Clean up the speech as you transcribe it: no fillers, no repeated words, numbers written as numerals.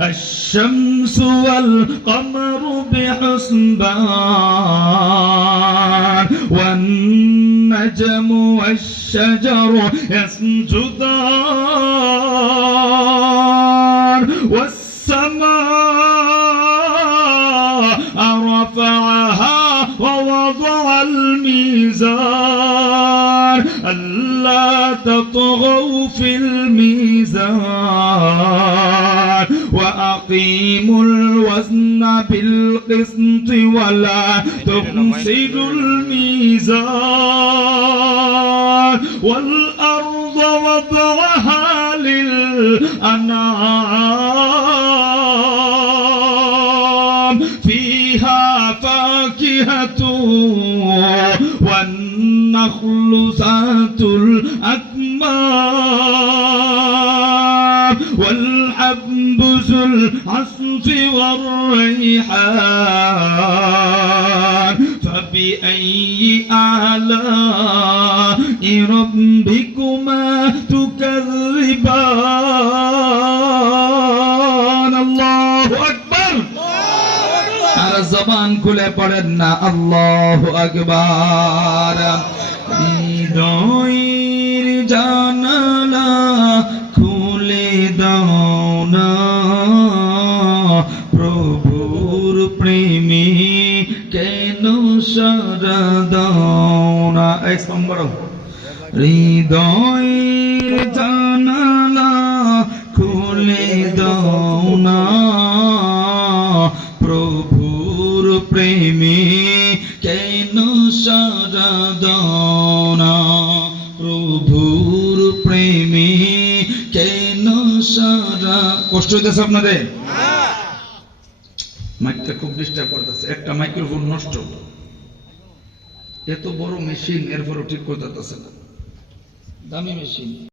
الشمس والقمر بحسبان والنجم والشجر يسجدان والسماء رفعها ووضع الميزان ألا تطغوا في الميزان وأقيموا الوزن بالقسط ولا تخسروا الميزان والأرض وضعها للأنعام فيها فاكهة والنخل ذات الأكمام والحب ذو العصف والريحان فبأي آلاء ربكما تكذبان الله أكبر আর জবান খুলে পড়েন না আল্লাহু আকবার হৃদয়ের জানালা খুলে দাও না প্রভুর প্রেমে কেন সারা দাও না এক নম্বর হৃদয়ের জানালা খুলে দাও না প্রভুর প্রেমে কেন সারা দাও না প্রভুর প্রেমে কেন সারা কষ্ট হইতেছে আপনাদের মাইকটা খুব ডিস্টার্ব করতেছে একটা মাইক্রোফোন নষ্ট এত বড় মেশিন এরপরও ঠিক করতে পারতেছে না দামি মেশিন